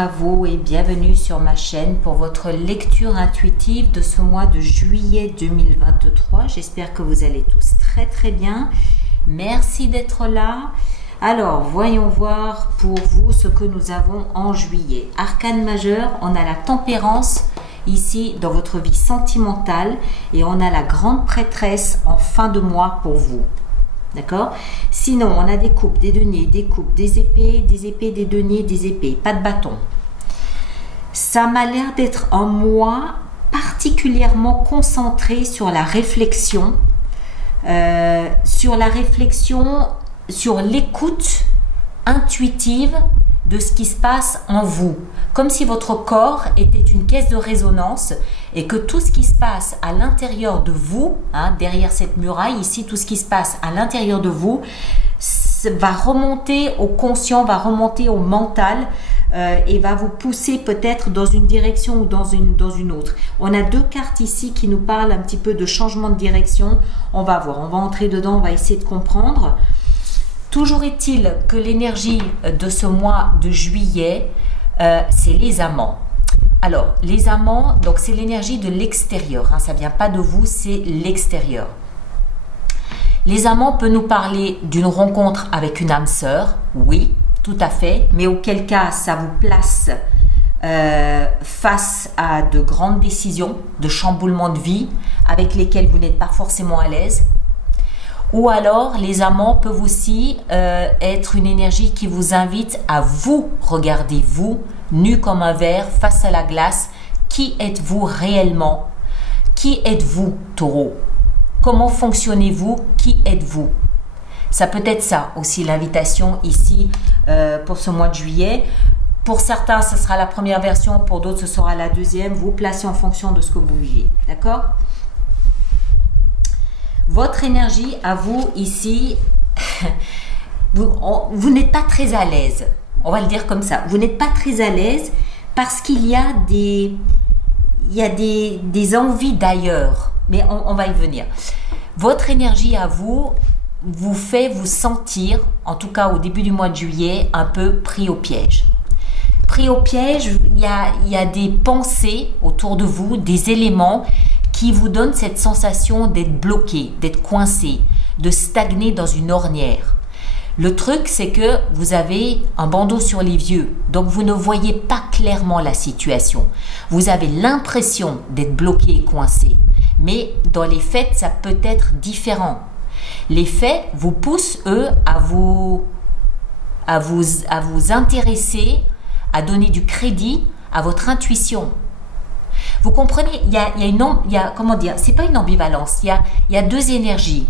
à vous et bienvenue sur ma chaîne pour votre lecture intuitive de ce mois de juillet 2023. J'espère que vous allez tous très bien. Merci d'être là. Alors, voyons voir pour vous ce que nous avons en juillet. Arcane majeur, on a la tempérance ici dans votre vie sentimentale et on a la grande prêtresse en fin de mois pour vous. D'accord? Sinon, on a des coupes, des deniers, des coupes, des épées, des deniers, des épées. Pas de bâton. Ça m'a l'air d'être un mois particulièrement concentré sur la réflexion, sur l'écoute intuitive de ce qui se passe en vous. Comme si votre corps était une caisse de résonance et que tout ce qui se passe à l'intérieur de vous, derrière cette muraille ici, tout ce qui se passe à l'intérieur de vous va remonter au conscient, va remonter au mental et va vous pousser peut-être dans une direction ou dans une autre. On a deux cartes ici qui nous parlent un petit peu de changement de direction. On va voir, on va entrer dedans, on va essayer de comprendre. Toujours est-il que l'énergie de ce mois de juillet, c'est les amants. Alors, les amants, donc c'est l'énergie de l'extérieur. Ça ne vient pas de vous, c'est l'extérieur. Les amants peuvent nous parler d'une rencontre avec une âme sœur, oui, tout à fait. Mais auquel cas, ça vous place face à de grandes décisions, de chamboulements de vie avec lesquels vous n'êtes pas forcément à l'aise. Ou alors, les amants peuvent aussi être une énergie qui vous invite à vous regarder, vous, nu comme un verre, face à la glace. Qui êtes-vous réellement? Qui êtes-vous, Taureau? Comment fonctionnez-vous? Qui êtes-vous? Ça peut être ça aussi, l'invitation ici pour ce mois de juillet. Pour certains, ce sera la première version, pour d'autres, ce sera la deuxième. Vous placez en fonction de ce que vous vivez, d'accord? Votre énergie à vous ici, vous n'êtes pas très à l'aise. On va le dire comme ça. Vous n'êtes pas très à l'aise parce qu'il y a des envies d'ailleurs. Mais on va y venir. Votre énergie à vous vous fait vous sentir, en tout cas au début du mois de juillet, un peu pris au piège. Pris au piège, il y a des pensées autour de vous, des éléments qui vous donne cette sensation d'être bloqué, d'être coincé, de stagner dans une ornière. Le truc, c'est que vous avez un bandeau sur les yeux, donc vous ne voyez pas clairement la situation. Vous avez l'impression d'être bloqué et coincé, mais dans les faits, ça peut être différent. Les faits vous poussent, eux, à vous intéresser, à donner du crédit à votre intuition. Vous comprenez, comment dire, c'est pas une ambivalence, il y a deux énergies.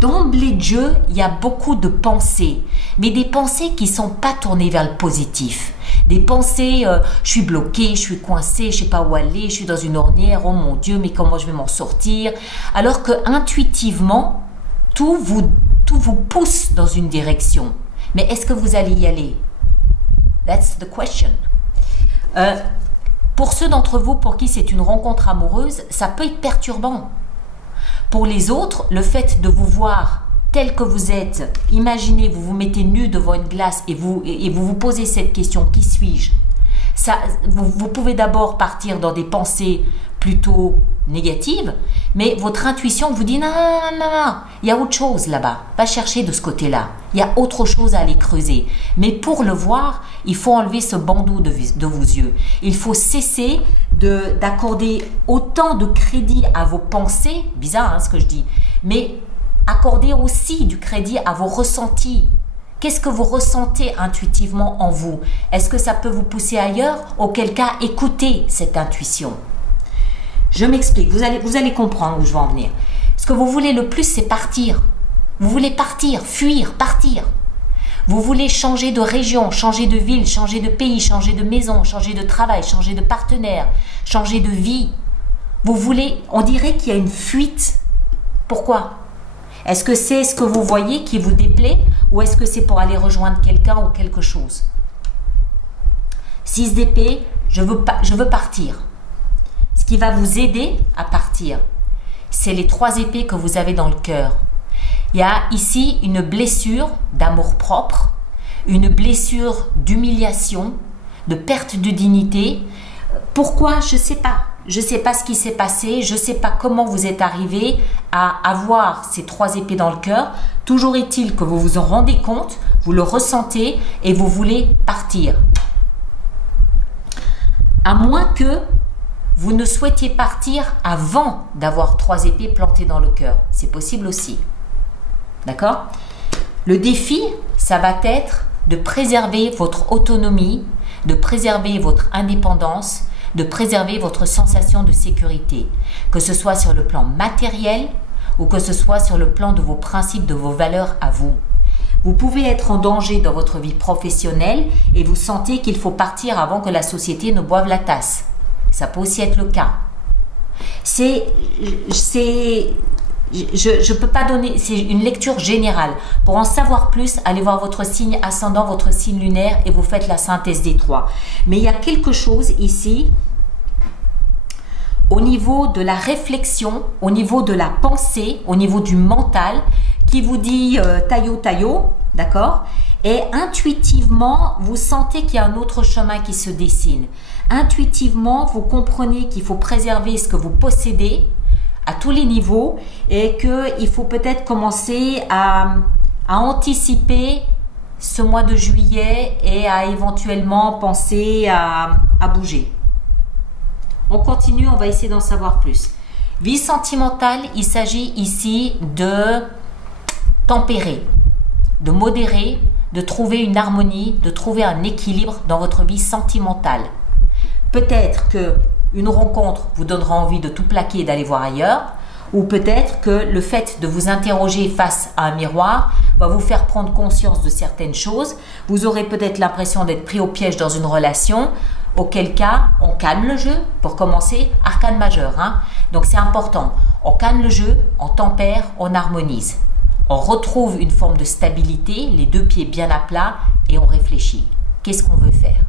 D'emblée de jeu, il y a beaucoup de pensées, mais des pensées qui sont pas tournées vers le positif. Des pensées, je suis bloqué, je suis coincé, je sais pas où aller, je suis dans une ornière, oh mon Dieu, mais comment je vais m'en sortir? Alors que intuitivement, tout vous pousse dans une direction. Mais est-ce que vous allez y aller? That's the question. Pour ceux d'entre vous pour qui c'est une rencontre amoureuse, ça peut être perturbant. Pour les autres, le fait de vous voir tel que vous êtes, imaginez, vous vous mettez nu devant une glace et vous posez cette question, qui suis-je? Vous pouvez d'abord partir dans des pensées plutôt négatives, mais votre intuition vous dit non, il y a autre chose là-bas, va chercher de ce côté-là, il y a autre chose à aller creuser. Mais pour le voir, il faut enlever ce bandeau de vos yeux. Il faut cesser d'accorder autant de crédit à vos pensées, bizarre ce que je dis, mais accorder aussi du crédit à vos ressentis. Qu'est-ce que vous ressentez intuitivement en vous? Est-ce que ça peut vous pousser ailleurs? Auquel cas, écoutez cette intuition. Je m'explique, vous allez comprendre où je veux en venir. Ce que vous voulez le plus, c'est partir. Vous voulez partir, fuir, partir. Vous voulez changer de région, changer de ville, changer de pays, changer de maison, changer de travail, changer de partenaire, changer de vie. Vous voulez, on dirait qu'il y a une fuite. Pourquoi? Est-ce que c'est ce que vous voyez qui vous déplaît ou est-ce que c'est pour aller rejoindre quelqu'un ou quelque chose? 6 d'épée, je veux partir. Ce qui va vous aider à partir, c'est les 3 épées que vous avez dans le cœur. Il y a ici une blessure d'amour-propre, une blessure d'humiliation, de perte de dignité. Pourquoi? Je ne sais pas. Je ne sais pas ce qui s'est passé, je ne sais pas comment vous êtes arrivé à avoir ces 3 épées dans le cœur. Toujours est-il que vous vous en rendez compte, vous le ressentez et vous voulez partir. À moins que vous ne souhaitiez partir avant d'avoir 3 épées plantées dans le cœur. C'est possible aussi. D'accord? Le défi, ça va être de préserver votre autonomie, de préserver votre indépendance, de préserver votre sensation de sécurité, que ce soit sur le plan matériel ou que ce soit sur le plan de vos principes, de vos valeurs à vous. Vous pouvez être en danger dans votre vie professionnelle et vous sentez qu'il faut partir avant que la société ne boive la tasse. Ça peut aussi être le cas. Je ne peux pas donner, c'est une lecture générale. Pour en savoir plus, allez voir votre signe ascendant, votre signe lunaire et vous faites la synthèse des 3. Mais il y a quelque chose ici, au niveau de la réflexion, au niveau de la pensée, au niveau du mental, qui vous dit taillot, d'accord? Et intuitivement, vous sentez qu'il y a un autre chemin qui se dessine. Intuitivement, vous comprenez qu'il faut préserver ce que vous possédez à tous les niveaux et qu'il faut peut-être commencer à anticiper ce mois de juillet et à éventuellement penser à bouger. On continue, on va essayer d'en savoir plus. Vie sentimentale, il s'agit ici de tempérer, de modérer, de trouver une harmonie, de trouver un équilibre dans votre vie sentimentale. Peut-être que une rencontre vous donnera envie de tout plaquer et d'aller voir ailleurs, ou peut-être que le fait de vous interroger face à un miroir va vous faire prendre conscience de certaines choses. Vous aurez peut-être l'impression d'être pris au piège dans une relation, auquel cas on calme le jeu. Pour commencer, arcane majeur, hein? Donc c'est important. On calme le jeu, on tempère, on harmonise. On retrouve une forme de stabilité, les 2 pieds bien à plat et on réfléchit. Qu'est-ce qu'on veut faire?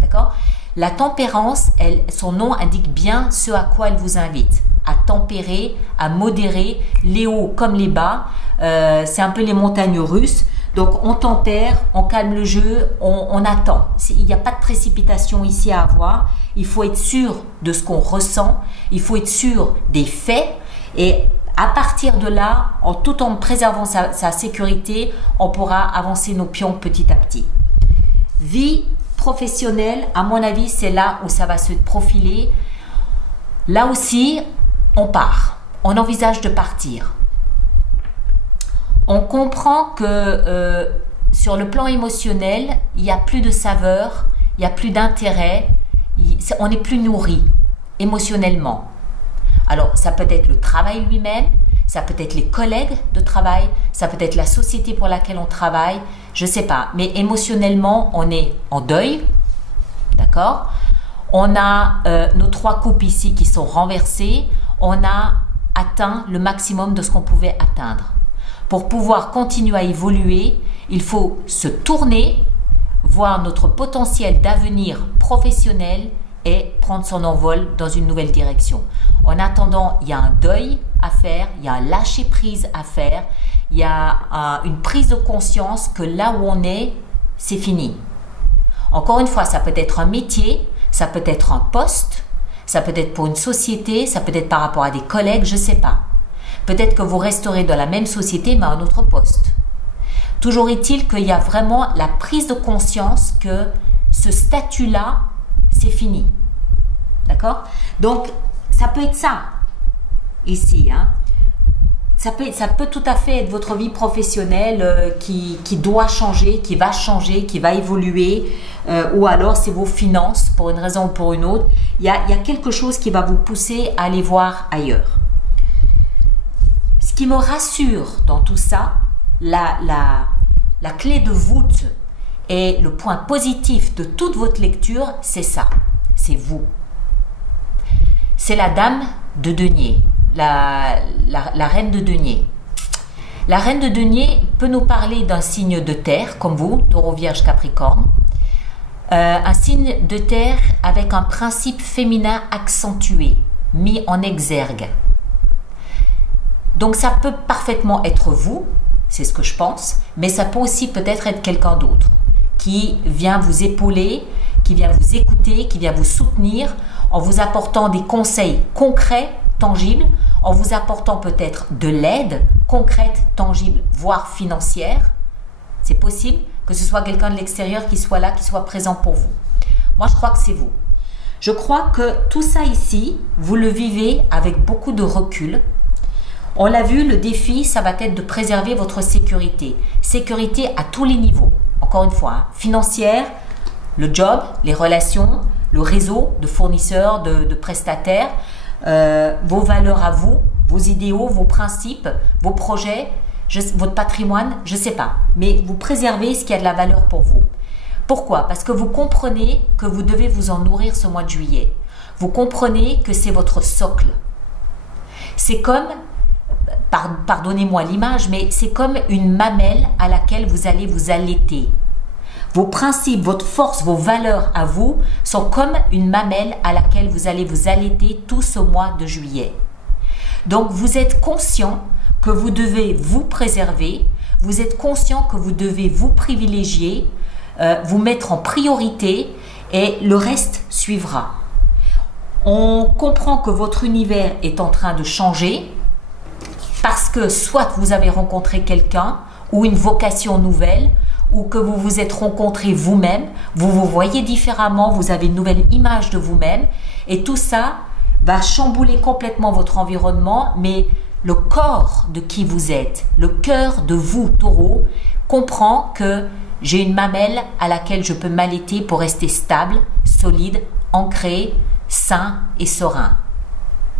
D'accord? La tempérance, son nom indique bien ce à quoi elle vous invite. À tempérer, à modérer, les hauts comme les bas. C'est un peu les montagnes russes. Donc on tempère, on calme le jeu, on attend. Il n'y a pas de précipitation ici à avoir. Il faut être sûr de ce qu'on ressent. Il faut être sûr des faits. Et à partir de là, tout en préservant sa sécurité, on pourra avancer nos pions petit à petit. Vie professionnelle, à mon avis, c'est là où ça va se profiler. Là aussi, on part. On envisage de partir. On comprend que sur le plan émotionnel, il n'y a plus de saveur, il n'y a plus d'intérêt, on n'est plus nourri émotionnellement. Alors, ça peut être le travail lui-même, ça peut être les collègues de travail, ça peut être la société pour laquelle on travaille, je ne sais pas. Mais émotionnellement, on est en deuil, d'accord? On a nos 3 coupes ici qui sont renversées, on a atteint le maximum de ce qu'on pouvait atteindre. Pour pouvoir continuer à évoluer, il faut se tourner, voir notre potentiel d'avenir professionnel et prendre son envol dans une nouvelle direction. En attendant, il y a un deuil à faire, il y a un lâcher-prise à faire, il y a une prise de conscience que là où on est, c'est fini. Encore une fois, ça peut être un métier, ça peut être un poste, ça peut être pour une société, ça peut être par rapport à des collègues, je ne sais pas. Peut-être que vous resterez dans la même société, mais à un autre poste. Toujours est-il qu'il y a vraiment la prise de conscience que ce statut-là, c'est fini. D'accord? Donc, ça peut être ça, ici. Hein? Ça peut tout à fait être votre vie professionnelle qui doit changer, qui va évoluer, ou alors c'est vos finances, pour une raison ou pour une autre. Il y a quelque chose qui va vous pousser à aller voir ailleurs. Ce qui me rassure dans tout ça, la clé de voûte et le point positif de toute votre lecture, c'est ça, c'est vous. C'est la dame de denier, la reine de denier. La reine de denier peut nous parler d'un signe de terre, comme vous, Taureau, Vierge, Capricorne. Un signe de terre avec un principe féminin accentué, mis en exergue. Donc ça peut parfaitement être vous, c'est ce que je pense, mais ça peut aussi peut-être être quelqu'un d'autre qui vient vous épauler, qui vient vous écouter, qui vient vous soutenir en vous apportant des conseils concrets, tangibles, en vous apportant peut-être de l'aide concrète, tangible, voire financière. C'est possible que ce soit quelqu'un de l'extérieur qui soit là, qui soit présent pour vous. Moi, je crois que c'est vous. Je crois que tout ça ici, vous le vivez avec beaucoup de recul. On l'a vu, le défi, ça va être de préserver votre sécurité. Sécurité à tous les niveaux. Encore une fois, hein, financière, le job, les relations, le réseau de fournisseurs, de prestataires, vos valeurs à vous, vos idéaux, vos principes, vos projets, votre patrimoine, je ne sais pas. Mais vous préservez ce qui a de la valeur pour vous. Pourquoi? Parce que vous comprenez que vous devez vous en nourrir ce mois de juillet. Vous comprenez que c'est votre socle. C'est comme, pardonnez-moi l'image, mais c'est comme une mamelle à laquelle vous allez vous allaiter. Vos principes, votre force, vos valeurs à vous sont comme une mamelle à laquelle vous allez vous allaiter tout ce mois de juillet. Donc vous êtes conscient que vous devez vous préserver, vous êtes conscient que vous devez vous privilégier, vous mettre en priorité et le reste suivra. On comprend que votre univers est en train de changer parce que soit vous avez rencontré quelqu'un ou une vocation nouvelle ou que vous vous êtes rencontré vous-même, vous vous voyez différemment, vous avez une nouvelle image de vous-même et tout ça va chambouler complètement votre environnement, mais le corps de qui vous êtes, le cœur de vous, taureau, comprend que j'ai une mamelle à laquelle je peux m'allaiter pour rester stable, solide, ancré, sain et serein.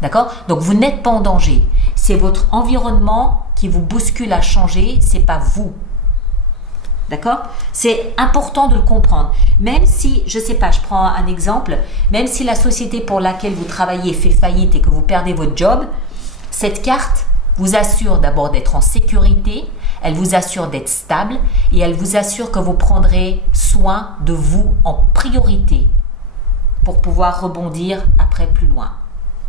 D'accord? Donc vous n'êtes pas en danger. C'est votre environnement qui vous bouscule à changer, c'est pas vous. D'accord? C'est important de le comprendre. Même si, je ne sais pas, je prends un exemple, même si la société pour laquelle vous travaillez fait faillite et que vous perdez votre job, cette carte vous assure d'abord d'être en sécurité, elle vous assure d'être stable et elle vous assure que vous prendrez soin de vous en priorité pour pouvoir rebondir après plus loin.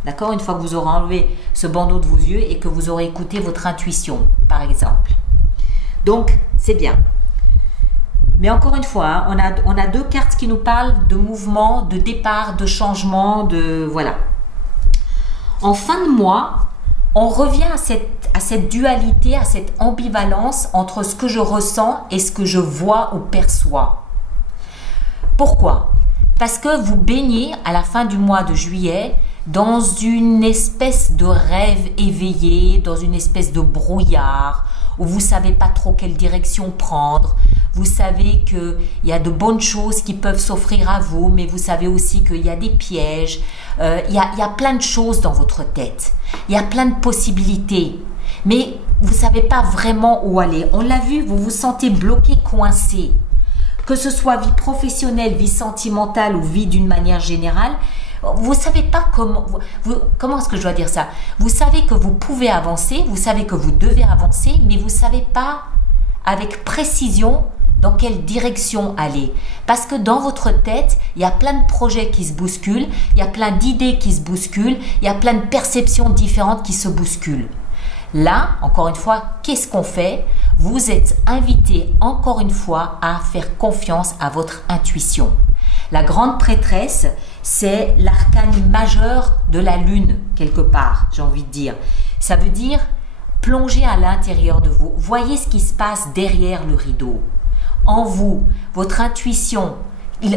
D'accord? Une fois que vous aurez enlevé ce bandeau de vos yeux et que vous aurez écouté votre intuition, par exemple. Donc, c'est bien. Mais encore une fois, hein, on a deux cartes qui nous parlent de mouvement, de départ, de changement, de voilà. En fin de mois, on revient à cette dualité, à cette ambivalence entre ce que je ressens et ce que je vois ou perçois. Pourquoi? Parce que vous baignez à la fin du mois de juillet dans une espèce de rêve éveillé, dans une espèce de brouillard, où vous ne savez pas trop quelle direction prendre. Vous savez qu'il y a de bonnes choses qui peuvent s'offrir à vous, mais vous savez aussi qu'il y a des pièges. Il y a plein de choses dans votre tête. Il y a plein de possibilités. Mais vous ne savez pas vraiment où aller. On l'a vu, vous vous sentez bloqué, coincé. Que ce soit vie professionnelle, vie sentimentale ou vie d'une manière générale, vous ne savez pas comment est-ce que je dois dire ça. Vous savez que vous pouvez avancer, vous savez que vous devez avancer, mais vous ne savez pas avec précision dans quelle direction aller. Parce que dans votre tête, il y a plein de projets qui se bousculent, il y a plein d'idées qui se bousculent, il y a plein de perceptions différentes qui se bousculent. Là, encore une fois, qu'est-ce qu'on fait? Vous êtes invité encore une fois à faire confiance à votre intuition. La grande prêtresse, c'est l'arcane majeur de la lune, quelque part, j'ai envie de dire. Ça veut dire plongez à l'intérieur de vous. Voyez ce qui se passe derrière le rideau. En vous, votre intuition,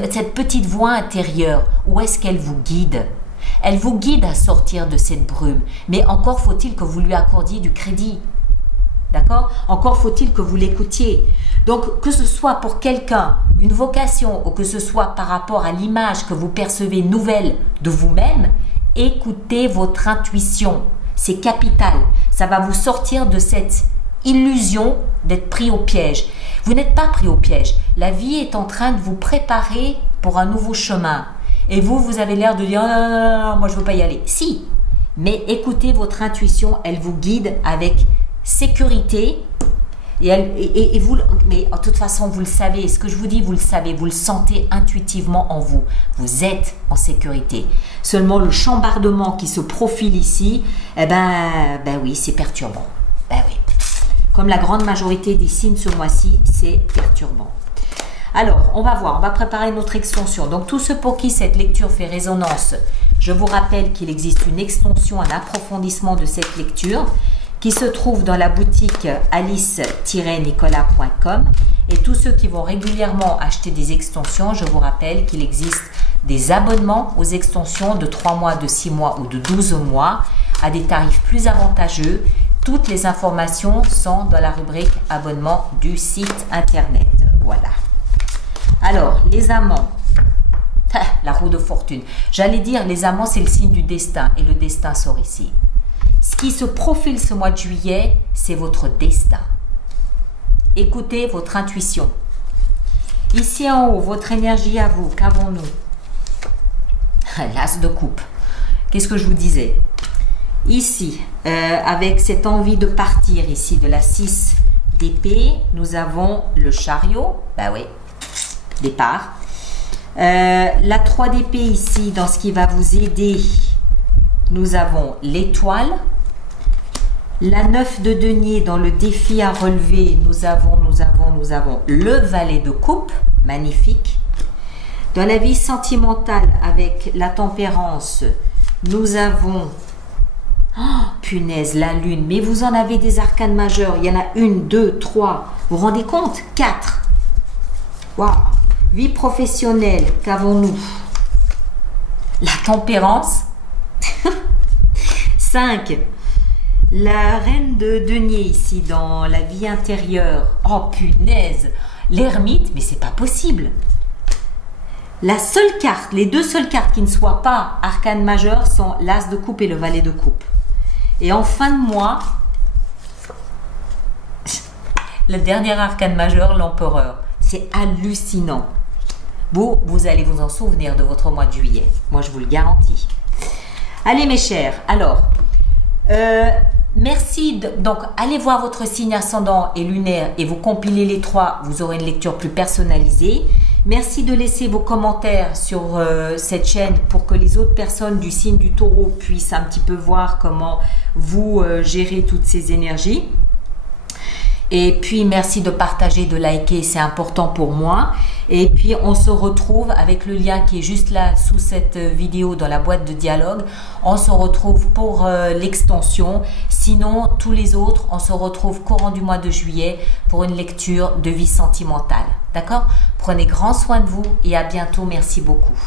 cette petite voix intérieure, où est-ce qu'elle vous guide? Elle vous guide à sortir de cette brume, mais encore faut-il que vous lui accordiez du crédit. D'accord? Encore faut-il que vous l'écoutiez. Donc, que ce soit pour quelqu'un, une vocation, ou que ce soit par rapport à l'image que vous percevez nouvelle de vous-même, écoutez votre intuition. C'est capital. Ça va vous sortir de cette illusion d'être pris au piège. Vous n'êtes pas pris au piège. La vie est en train de vous préparer pour un nouveau chemin. Et vous avez l'air de dire « Non, moi je ne veux pas y aller ». Si, mais écoutez votre intuition, elle vous guide avec sécurité. Et vous, mais de toute façon, vous le savez, ce que je vous dis, vous le savez, vous le sentez intuitivement en vous. Vous êtes en sécurité. Seulement le chambardement qui se profile ici, eh ben oui, c'est perturbant. Ben oui. Comme la grande majorité des signes ce mois-ci, c'est perturbant. Alors, on va voir, on va préparer notre extension. Donc, tous ceux pour qui cette lecture fait résonance, je vous rappelle qu'il existe une extension, un approfondissement de cette lecture qui se trouve dans la boutique alice-nicolas.com. Et tous ceux qui vont régulièrement acheter des extensions, je vous rappelle qu'il existe des abonnements aux extensions de 3 mois, de 6 mois ou de 12 mois à des tarifs plus avantageux. Toutes les informations sont dans la rubrique abonnement du site internet. Voilà. Alors, les amants. La roue de fortune. J'allais dire, les amants, c'est le signe du destin. Et le destin sort ici. Ce qui se profile ce mois de juillet, c'est votre destin. Écoutez votre intuition. Ici en haut, votre énergie à vous, qu'avons-nous? L'as de coupe. Qu'est-ce que je vous disais? Ici, avec cette envie de partir, ici, de la 6 d'épée, nous avons le chariot. Bah oui, départ. La 3 d'épée ici, dans ce qui va vous aider, nous avons l'étoile. La 9 de denier, dans le défi à relever, nous avons le valet de coupe, magnifique. Dans la vie sentimentale, avec la tempérance, nous avons, oh, punaise, la lune. Mais vous en avez des arcanes majeurs, il y en a 1, 2, 3, vous vous rendez compte? 4. Waouh. Vie professionnelle, qu'avons-nous? La tempérance. 5. La reine de denier ici dans la vie intérieure. Oh punaise. L'ermite, mais c'est pas possible. La seule carte, les deux seules cartes qui ne soient pas arcanes majeures sont l'as de coupe et le valet de coupe. Et en fin de mois, le dernier arcane majeur, l'empereur. C'est hallucinant. Vous allez vous en souvenir de votre mois de juillet. Moi, je vous le garantis. Allez, mes chers. Alors, merci. Donc, allez voir votre signe ascendant et lunaire et vous compilez les 3. Vous aurez une lecture plus personnalisée. Merci de laisser vos commentaires sur cette chaîne pour que les autres personnes du signe du taureau puissent un petit peu voir comment vous gérez toutes ces énergies. Et puis, merci de partager, de liker, c'est important pour moi. Et puis, on se retrouve avec le lien qui est juste là sous cette vidéo dans la boîte de dialogue. On se retrouve pour l'extension. Sinon, tous les autres, on se retrouve courant du mois de juillet pour une lecture de vie sentimentale. D'accord? Prenez grand soin de vous et à bientôt. Merci beaucoup.